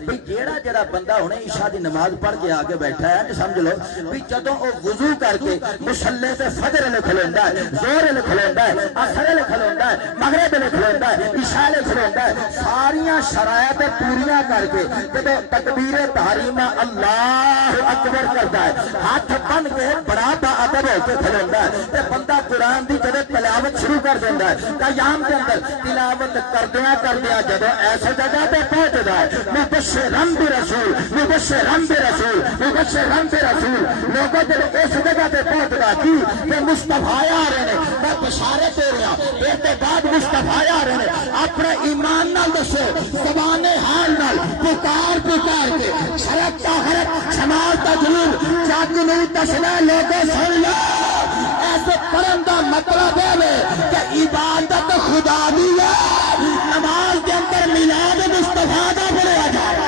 بھی جیڑا جڑا بندہ ہنے عشاء دی نماز پڑھ کے آگے بیٹھا ہے سمجھ لو بھی جدوں او وضو کر کے مصلی تے فجر لے کھلوندا ہے ظہر لے کھلوندا ہے عصر لے کھلوندا ہے مغرب لے کھلوندا ہے عشاء لے کھلوندا ہے ساریاں شرائط پوریاں کر کے جدوں تکبیر تحریمہ اللہ اکبر کرتا ہے ہاتھ بن کے بڑا با ادب ہو کے کھلوندا ہے تے بندہ قرآن دی جدوں تلاوت شروع کر دیندا ہے قیام کے اندر تلاوت کردیاں کردیاں جدوں ایسے جگہ پہ پہنچدا ہے مبشرن برسول مبشرن برسول مبشرن برسول لوگوں جدوں اس جگہ پہ پہنچدا کی کہ مصطفی آ رہے ہیں میں بشارت دے رہا اس کے بعد مصطفی آ رہے ہیں اپنے ایمان نال دسو زبان حال نال پکار پکار کے شرک کا حرک شمال تا جنوب چاک نہیں دسنا لوگوں سن لو ایسے کرن دا مطلب ہے کہ عبادت خدا دی ہے نماز کے اندر میلاد مصطفیٰ دا پڑھا جائے